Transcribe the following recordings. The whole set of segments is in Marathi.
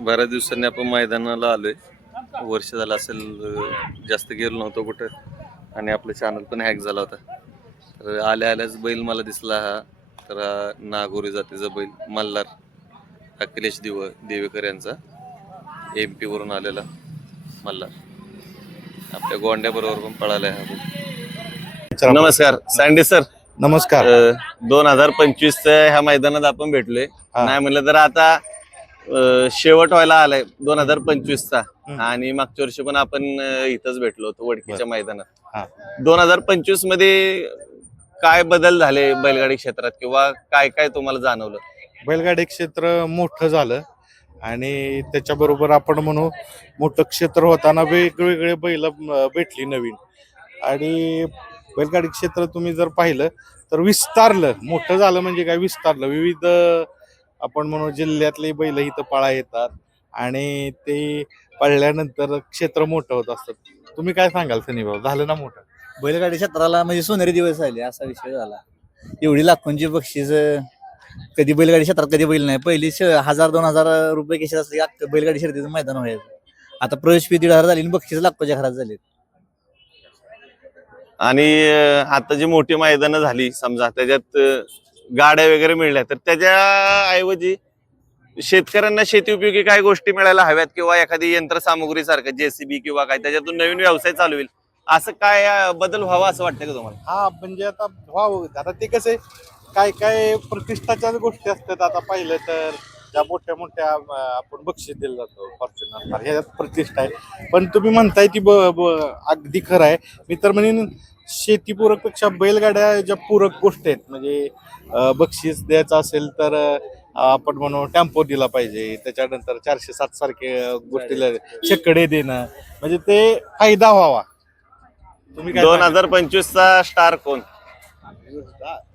बऱ्याच दिवसांनी आपण मैदानाला आलोय. वर्ष झालं असेल जास्त गेलो नव्हतो कुठं. आणि आपलं चॅनल पण हॅक झाला होता. तर आल्या आल्याच बैल मला दिसला हा. तर हा नागोरी जातीचा बैल मल्हार अखिलेश दिव देवेकर यांचा. एम पी वरून आलेला मल्हार. आपल्या गोंड्याबरोबर पण पळालाय हा बैल. नमस्कार सँडी सर नमस्कार. दोन हजार पंचवीस ह्या मैदानात आपण भेटलोय. हा. नाही म्हणलं तर आता शेवट व्हायला आलाय दोन हजार पंचवीस चा हम्म. आणि मागच्या वर्षी पण आपण इथंच भेटलो होतो वडकीच्या मैदानात. दोन हजार पंचवीसमध्ये काय बदल झाले बैलगाडी क्षेत्रात किंवा काय काय तुम्हाला जाणवलं? बैलगाडी क्षेत्र मोठं झालं आणि त्याच्याबरोबर आपण म्हणू मोठं क्षेत्र होताना वेगवेगळे बैल भेटली नवीन. आणि बैलगाडी क्षेत्र तुम्ही जर पाहिलं तर विस्तारलं मोठं झालं म्हणजे काय? विस्तारलं. विविध आपण म्हणू जिल्ह्यातले बैल इथं पळा येतात आणि ते पळल्यानंतर क्षेत्र मोठं होत असतं. तुम्ही काय सांगाल सनी भाऊ? झालं ना मोठं? बैलगाडी क्षेत्राला म्हणजे सोनेरी दिवस झाले असा विषय झाला. एवढी लाखोंची बक्षीस कधी बैलगाडी क्षेत्रात कधी बैल नाही. पहिली श- हजार दोन हजार रुपये केशी असले बैलगाडी शर्यतीचं मैदान व्हायचं. आता प्रवेश फी दीड हजार झाली आणि बक्षीस लाखोच्या घरात झाली. आणि आता जी मोठी मैदानं झाली समजा त्याच्यात गाड्या वगैरे मिळल्या तर त्याच्या ऐवजी शेतकऱ्यांना शेती उपयोगी काय गोष्टी मिळायला हव्यात किंवा एखादी यंत्रसामुग्री सारखं जेसीबी किंवा काय त्याच्यातून नवीन व्यवसाय चालू होईल. असं काय बदल व्हावा असं वाटतं का तुम्हाला? हा म्हणजे आता व्हावं. आता ते कसं आहे, काय काय प्रतिष्ठाच्याच गोष्टी असतात. आता पाहिलं तर ज्या मोठ्या मोठ्या आपण बक्षीस दिलं जातो फॉर्च्युनर ह्याच्यात प्रतिष्ठा आहे. पण तुम्ही म्हणताय ती ब ब- अगदी खरं आहे. मी तर म्हणेन शेतीपूरकपेक्षा बैलगाड्या ज्या पूरक गोष्टी आहेत म्हणजे बक्षीस द्यायचं असेल तर आपण म्हणू टेम्पो दिला पाहिजे त्याच्यानंतर चारशे सात सारखे अं, गोष्टीला शेकडे देणं म्हणजे ते फायदा व्हावा. तुम्ही काय दोन? हजार पंचवीस चा स्टार कोण?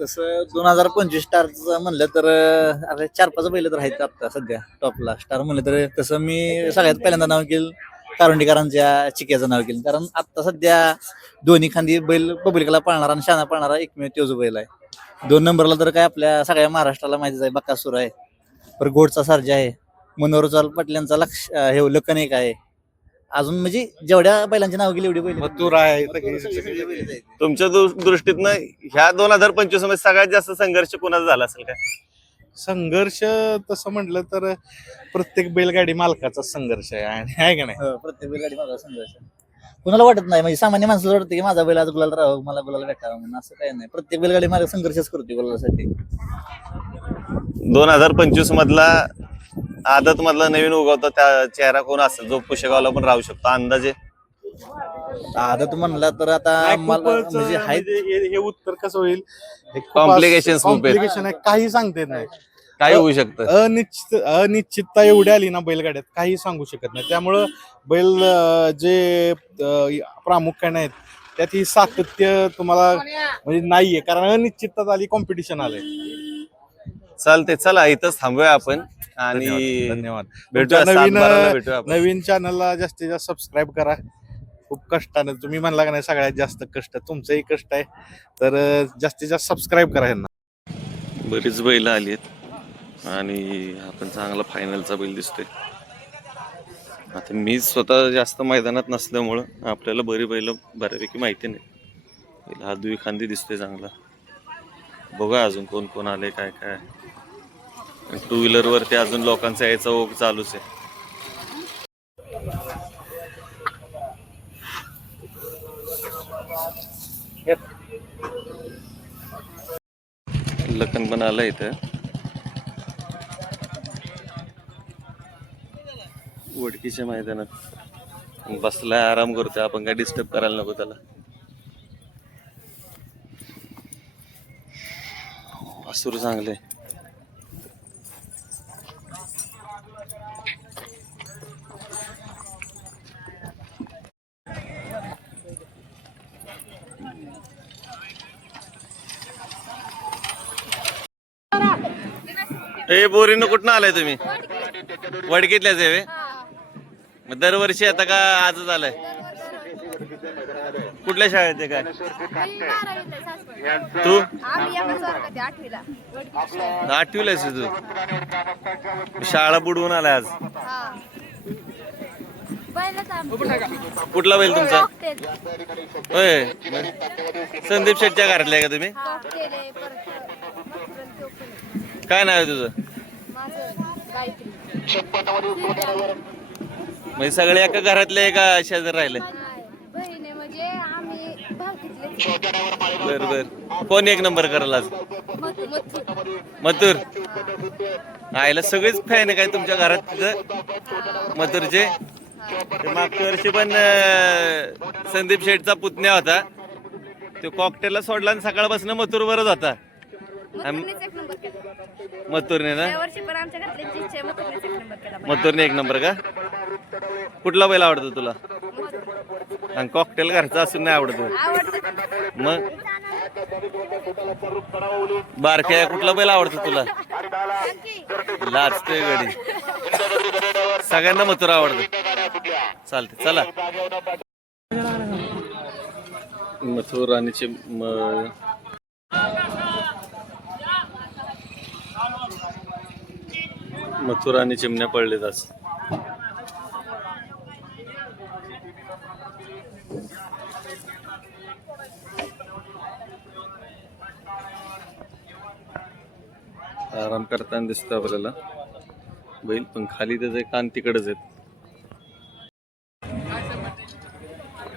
तसं दोन हजार पंचवीस स्टारचं म्हणलं तर अं, आता चार पाच बैल तर आहेत आता सध्या टॉपला. स्टार म्हणलं तर तसं मी सगळ्यात पहिल्यांदा नाव केलं कारंडीकरांच्या चिक्याचं नाव केलं. कारण आता सध्या दोन्ही खांदी बैल पब्लिकला पाळणारा आणि शाना पाळणारा एकमेव तोच बैल आहे. दोन नंबरला तर काय आपल्या सगळ्या महाराष्ट्राला माहितीच आहे बकासूर आहे. पर गोडचा सर्जा आहे. मनोहरचाल पाटल्यांचा लक्ष हे लखन एक आहे. अजून म्हणजे जेवढ्या बैलांची नाव गेली एवढी बैल आहे तुमच्या दृष्टीतनं ह्या दोन हजार पंचवीसमध्ये सगळ्यात जास्त संघर्ष कोणाचा झाला असेल काय? संघर्ष तसं म्हटलं तर प्रत्येक बैलगाडी मालकाचा संघर्ष आहे आणि आहे का नाही? हो, प्रत्येक बैलगाडी माझा संघर्ष कुणाला वाटत नाही म्हणजे सामान्य माणसाला वाटतं की माझा बैल आज गुलाल राहावं मला गुलाल भेटावं म्हणून असं काही नाही. प्रत्येक बैलगाडी मला संघर्षच करते गुलालासाठी. दोन हजार पंचवीस मधला आदत मधला नवीन उगवता त्या चेहरा कोण असेल जो पुशेगावला पण राहू शकतो अंदाजे? आता तू म्हणला तर आता नाही, मला खूपच, म्हणजे म्हणजे हे हे उत्तर कसं होईल? हे Complications खूप आहेत. complication आहे काही सांगता येत नाही. काय होऊ शकतं. अनिश्चित अनिश्चितता एवढी आली ना बैलगाड्यात काही सांगू शकत नाही. त्यामुळं बैल अं, जे अं, प्रामुख्याने आहेत त्यात ही सातत्य तुम्हाला म्हणजे नाहीये कारण अनिश्चितता झाली कॉम्पिटिशन आलंय. चालते चला इथंच थांबूया आपण. आणि धन्यवाद धन्यवाद. भेटूया नवीन सातबाराला भेटूया आपण. नवीन चॅनलला जास्तीत जास्त सबस्क्राईब करा. खूप कष्टानं तुम्ही म्हणला का नाही सगळ्यात जास्त कष्ट तुमचंही कष्ट आहे. तर जास्तीत जास्त सबस्क्राईब करा यांना बरीच बैल आली आहेत आणि आपण चांगला फायनलचा बैल दिसतोय. आता मी स्वतः जास्त मैदानात नसल्यामुळं आपल्याला बरी बैल बऱ्यापैकी माहिती नाही हा दुई खांदी दिसतोय चांगला. बघा अजून कोण कोण आले काय काय. टू व्हीलरवरती अजून लोकांचा यायचा ओघ चालूच आहे. लखन पण आलं इथं. वडकीच्या मैदानात. बसलाय आराम करतोय. आपण काय डिस्टर्ब करायला नको त्याला. वासरू चांगले बोरीनं कुठनं आलाय तुम्ही? वडकीतल्याच आहे व्हय? मग दरवर्षी आता का आजच आलाय? कुठल्या शाळेत आहे काय? तू? आम्ही एकाच आहे, आठवीला आठवीला आहेस तू. शाळा बुडवून आलाय आज. हा कुठला बैल तुमचा? कॉकटेल होय. संदीप शेटच्या घरातल्या आहे का तुम्ही? कॉकटेल आहे परत तो पण आहे. काय नाव आहे तुझं? म्हणजे सगळे एका घरातले आहे का शेजार राहिले. आहे म्हणजे बर बर. कोण एक नंबर करायला आज? मथुर. आईला सगळेच फॅन आहे काय तुमच्या घरात? मथुरचे? ते मागच्या वर्षी पण संदीप शेठचा पुतण्या होता. तो कॉकटेलला सोडला आणि सकाळपासून मथुरवरच होता मथुरनेच एक नंबर केला मथुरने ना? या वर्षी पण आमच्या घरातल्यांची इच्छा आहे मथुरनेच एक नंबर केला. मथुरने एक नंबर का? कुठला बैल आवडतो तुला. आणि कॉकटेल घरचा असून नाही आवडतो. आवडतं. मग? बारक्या कुठला बैल आवडतो तुला? लाजतोय गडी. सगळ्यांना मथुर आवडतं. चालते चला. मथुर आणि चिम म- मथुर आणि चिमण्या पडलेत आज. आराम करताना दिसतं आपल्याला. बैल पण खाली त्याचे कान तिकडच आहेत.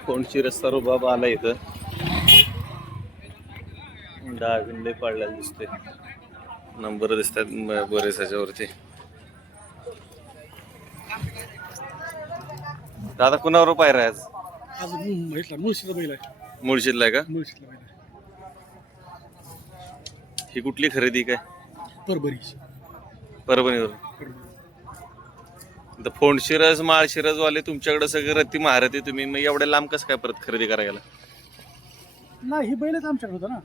कोणची रस्ता रुबाब आला इथं? डाळ विंडे पाडलेला दिसते नंबर दिसतात बरेच ह्याच्यावरती दादा कुणावर पायरा आहे आज? आज म्हटलं मुळशीचा बैल आहे. मुळशीतला आहे का? मुळशीतला बैल आहे. ही कुठली खरेदी काय? परभरी परभणीवर. तर फोंडशिरस माळशिरस वाले तुमच्याकडे सगळे रत्ती महारथी तुम्ही. मग एवढ्या लांब कसं काय परत खरेदी करायला? नाही ही बैलच आमच्याकडे होता ना.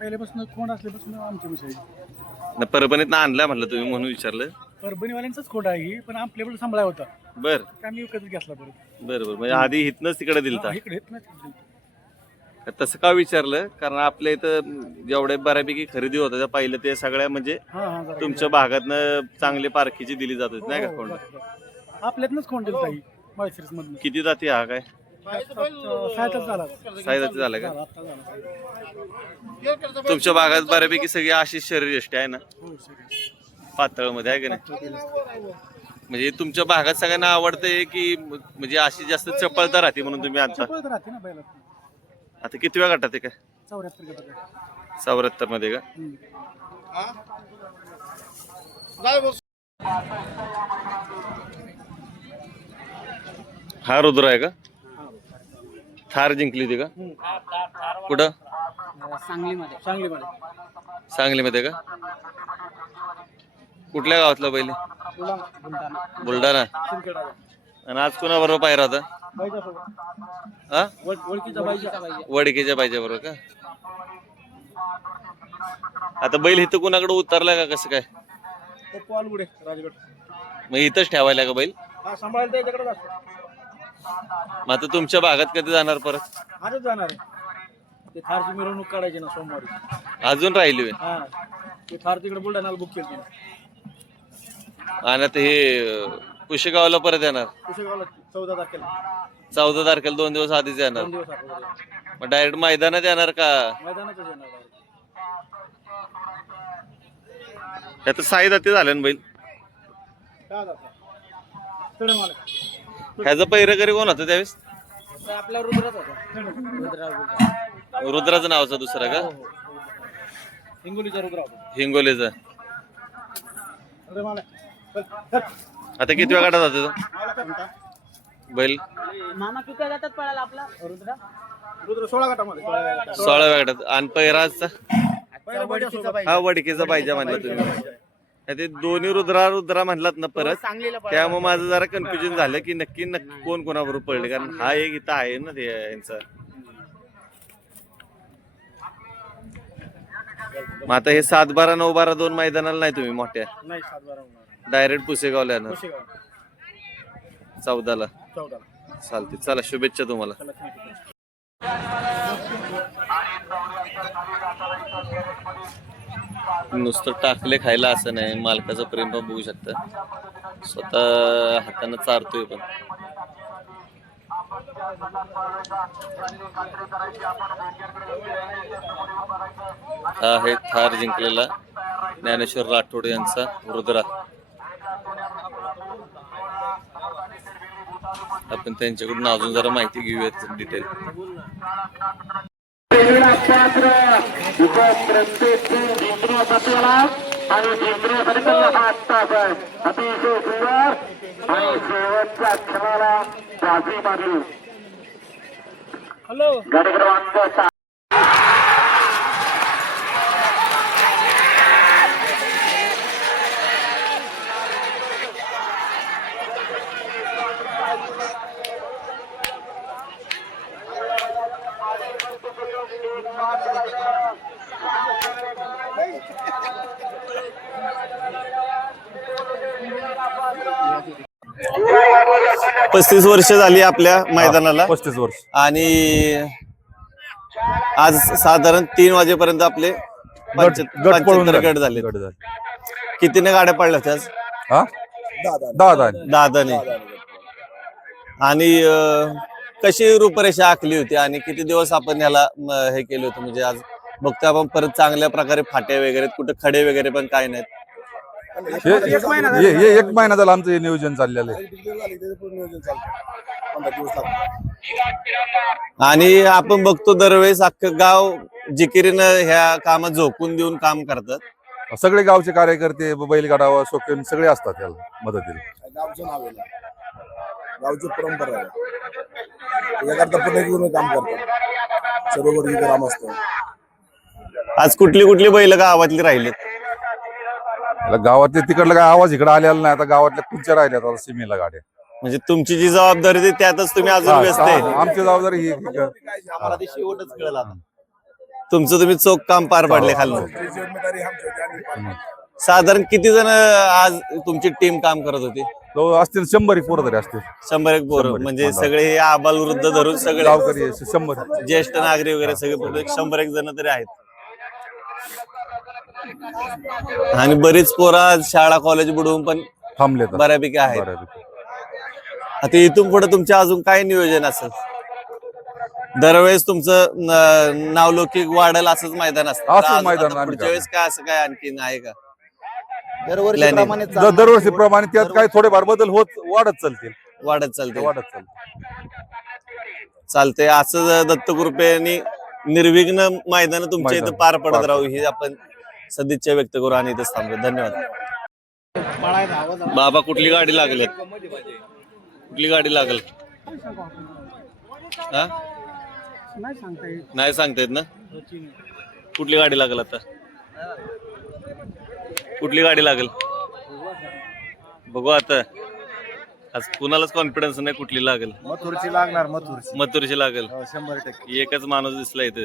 पहिल्यापासून खोंड असल्यापासून आमच्या विषयी. न परभणीत आणला म्हणलं तुम्ही म्हणून विचारलं. परभणीवाल्यांचाच खोंड आहे ही पण आपल्याकडे सांभाळा होता. बर. का आम्ही विकतच घेतला परत. बर बर. म्हणजे आधी इथनच तिकडे दिलता? हा, इकडे येत नाही तसं का विचारलं? कारण आपल्या इथं जेवढे बऱ्यापैकी खरेदी होत्या त्या पाहिलं ते सगळ्या म्हणजे हा हा जरा तुमच्या भागातनं चांगली पारखीची दिली जात होती नाही का हो, कोण. आपल्यातनंच माळशिरस मधून किती जाती हा काय? सायताच झाला. साईजाती झाला का? झाला, आता झाला. तुमच्या भागात बऱ्यापैकी सगळी अशी शरीरयष्टी आहे ना? हो पातळमध्ये आहे का नाही? म्हणजे तुमच्या भागात सगळ्यांना आवडते की म्हणजे अशी जास्त चपळता राहते म्हणून तुम्ही आता राहते ना आता किती वेळा गटात आहे काय? चौऱ्याहत्तर गटात आहे. चौऱ्याहत्तरमध्ये का? हम्म. हा रुद्र आहे का? थार जिंकली होती का? कुठं? सांगलीमध्ये. सांगलीमध्ये. सांगलीमध्ये का? कुठल्या गावातला पहिले? बुलढाणा, आणि आज कोणाबरोबर पाहिला होता? हा? ओळ- वडकेच्या पाहिजे बरोबर का? आता बैल इथं कुणाकडे उतरला का कसं काय? मग इथंच ठेवायला का बैल? मग आता तुमच्या भागात कधी जाणार परत? आजच जाणार आहे ते थारची मिरवणूक काढायची ना सोमवारी अजून राहिली होय. हा ते थार तिकडे बुलढाण्याला बुक केली आणि आता हे पुशेगावला परत येणार. कुशेगावला चौदा तारखेला. चौदा तारखेला दोन दिवस आधीच येणार. दोन दिवस अगोदर मग डायरेक्ट मैदानात येणार का? मैदानातच येणार direct. साई जाती झालं ना बैल. काय जातं मालक. ह्याचं पैरकरी कोण होतं त्यावेळेस? आता आपला रुद्राच होता. रुद्रा रुद्रा रुद्राचं नावाचा दुसरा का? हिंगोलीचा रुद्रा होता. हिंगोलीचा. मालक. चल, चल. आता किती वेळ जातो आहे म्हणता? बैल. मामा किती जातात पळायला आपला? रुद्रा? रुद्र सोळा गटामध्ये सोळा वेळ आणि पैराजचा. हा वडकीचा पाहिजे म्हणलं तुम्ही. ते दोन्ही रुद्रा रुद्रा म्हणलात ना परत. त्यामुळे माझं जरा कन्फ्युजन झालं की नक्की नक्की कोण कोणाबरोबर पडले कारण हा एक इथं आहे ना ते यांचा. मग आता हे सात बारा नऊ बारा दोन मैदानाला नाही तुम्ही मोठ्या? नाही सात बारा होणार. डायरेक्ट पुसेगावला येणार कुशेगाव चौदाला. चौदा चालते चला शुभेच्छा तुम्हाला. चला थँक्यू नुसतं टाकले खायला असं नाही मालकाचं प्रेम पण बघू शकता. स्वतः हातानं चारतोय पण. हा आहे थार जिंकलेला ज्ञानेश्वर राठोड यांचा रुद्रा आपण त्यांच्याकडून अजून जरा माहिती घेऊयात डिटेल आणि शेवटच्या क्षणाला बाजी मारली. हॅलो. गाडी क्रमांक पस्तीस वर्ष झाली आपल्या मैदानाला. पस्तीस वर्ष. आणि आज साधारण तीन वाजेपर्यंत आपले गट पंच्याहत्तर गट पळून पंच्याहत्तर गट झाले गट झाले. कितीने गाड्या पडल्या होत्या आज? हा? दहा दहा दादाने आणि अं, कशी रूपरेषा आखली होती आणि किती दिवस आपण याला म, हे केले होते? म्हणजे आज बघतो आपण परत चांगल्या प्रकारे फाटे वगैरे कुठे खडे वगैरे पण काय नाहीत. हे हे- हे एक महिना झाला आमचं हे नियोजन चाललेलं आहे. आणि आपण बघतो दरवेळेस अख्खं गाव जिकिरीनं ह्या कामात झोकून देऊन काम करतात. सगळे गावचे कार्यकर्ते बैलगाडा शोकीन सगळे असतात याला मदतीला. गावचं नाव आहे ना. गावची परंपरा आहे. याकरता पुणे घेऊन काम करतात. सर्व वर्गीय ग्राम असतो. आज कुठली कुठली बैल गावातली राहिलीत? गावातले तिकडला काय आवाज इकडे आलेला नाही. आता गावातल्या कुठच्या राहिल्यात आता सीमेला गाड्या. म्हणजे तुमची जी जबाबदारी त्यातच तुम्ही अजून हा, व्यस्त आहे. हा, आमची जबाबदारी ही ही- आम्हाला ते शेवटच कळलं आता. तुमचं तुम्ही चोख काम पार पाडले खाल्लं. साधारण किती जण आज तुमची टीम काम करत होती? असतील शंभर एक पोरं तरी असतील. शंभर एक पोरं. एक, म्हणजे. सगळे हे आबाल वृद्ध धरून सगळे गावकरी आहे, शंभर. ज्येष्ठ नागरिक वगैरे सगळे पूर्ण शंभर एक जण तरी आहेत. आणि बरीच पोरं आज शाळा कॉलेज बुडवून पण थांबले बऱ्यापैकी आहेत. बऱ्यापैकी. आता इथून पुढे तुमच्या अजून काय नियोजन असेल? दरवेळेस तुमचं नावलौकिक वाढेल असंच मैदान असतं. असंच मैदान आम्ही पुढच्या वेळेस काय असं काय आणखीन आहे का? दरवर्षीप्रमाणे दर- दरवर्षीप्रमाणे त्यात काही थोडेफार बदल होत वाढत चालतील. वाढत चालते वाढत चालतील. चालते असं दत्तकृपेने निर्विघ्न मैदान तुमच्या इथं मैदान पार पडत पार राहू ही आपण सदिच्छा व्यक्त करू आणि इथं थांबलो धन्यवाद. बाबा कुठली गाडी लागली कुठली गाडी लागल? हा? नाही सांगता येत नाही सांगता येत ना? कुठली गाडी लागल आता? कुठली गाडी लागल? बघू आता. आज कुणालाच कॉन्फिडन्स नाही कुठली लागल. मथुरची लागणार मथुरची. मथुरची लागल. हो, शंभर टक्के. एकच माणूस दिसला इथं.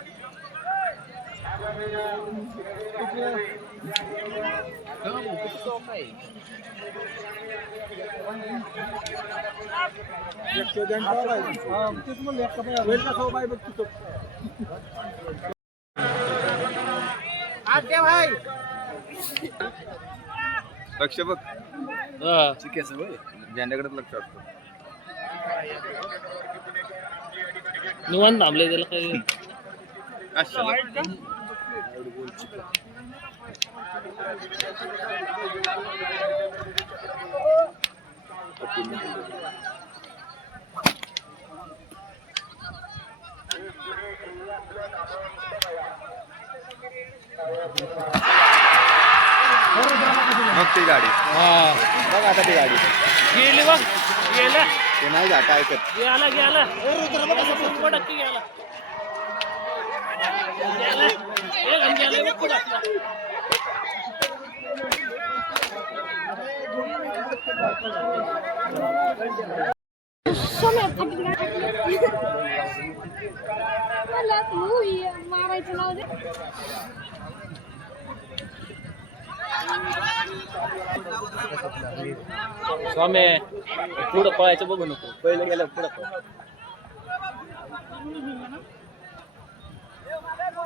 लक्ष बघ. झेंड्याकडे लक्ष असतं. निवांत थांबले त्याला काही. मग ती गाडी. मग आता ती गाडी. गेली बघ. गेला. ते नाही जात ऐकत. गेला गेला. टक्के गेला. गेला. ए, घन गेला बघ पुढं आपला. सोम्या फाटीत गाडी. मला तू ये, मारायचं नाव दे स्वामी पुढं पळायचं बघू नको पहिलं गेलं पुढं पळ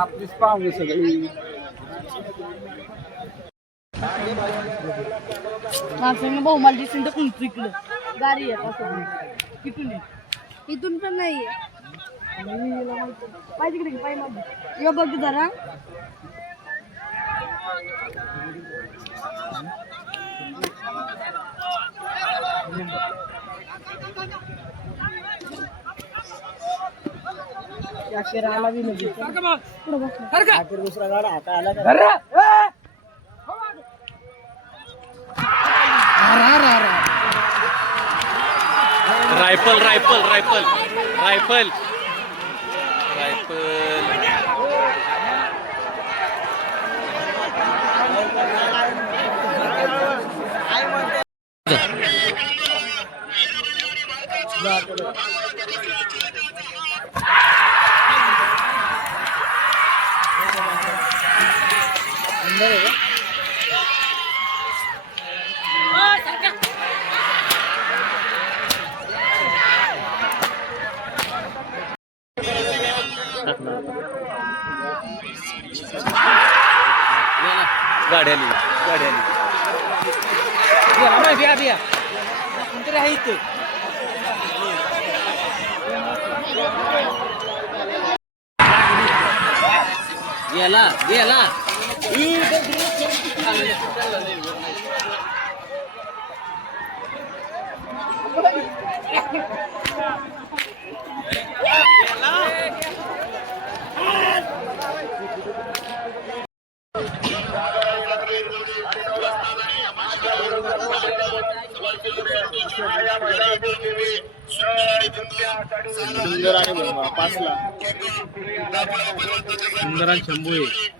आपलीच पाहुणे सगळी. माणसाने भाऊ मला दिसून तर उंच इकडं. गाडी आहे असं तिथून इथून पण नाहीये पाय तिकडे पाय यो बघ जरा. आला बी नाही पुढं बसला. दुसरा गाडा हाता आला का? Rifle rifle. Rifle. Rifle. Rifle गाडी आली गाडी आली गेला गेला सुंदर आणि पाचला. सुंदर आणि शंभू आहे.